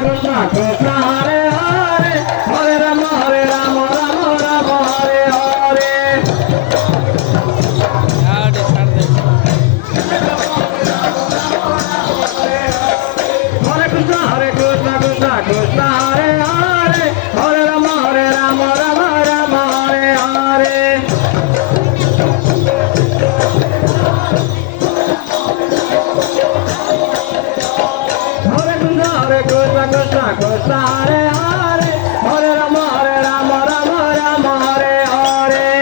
Krishna Krishna Hare Hare Hare Rama Rama Rama Hare Hare Hare Krishna Krishna Krishna Hare Hare Hare Rama Rama Rama Hare Hare Hare Krishna Krishna Krishna Hare Hare Hare Rama Rama Rama Hare Hare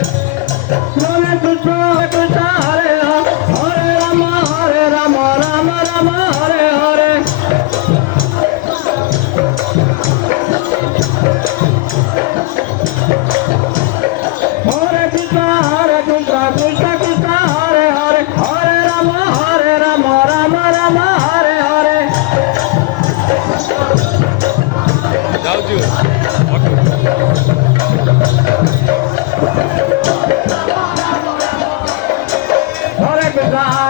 Hare Krishna Krishna Hare Hare Rama Rama Rama Hare Hare Hare Krishna Krishna Krishna Hare Hare Hare Rama Rama Hare Hare Hare Krishna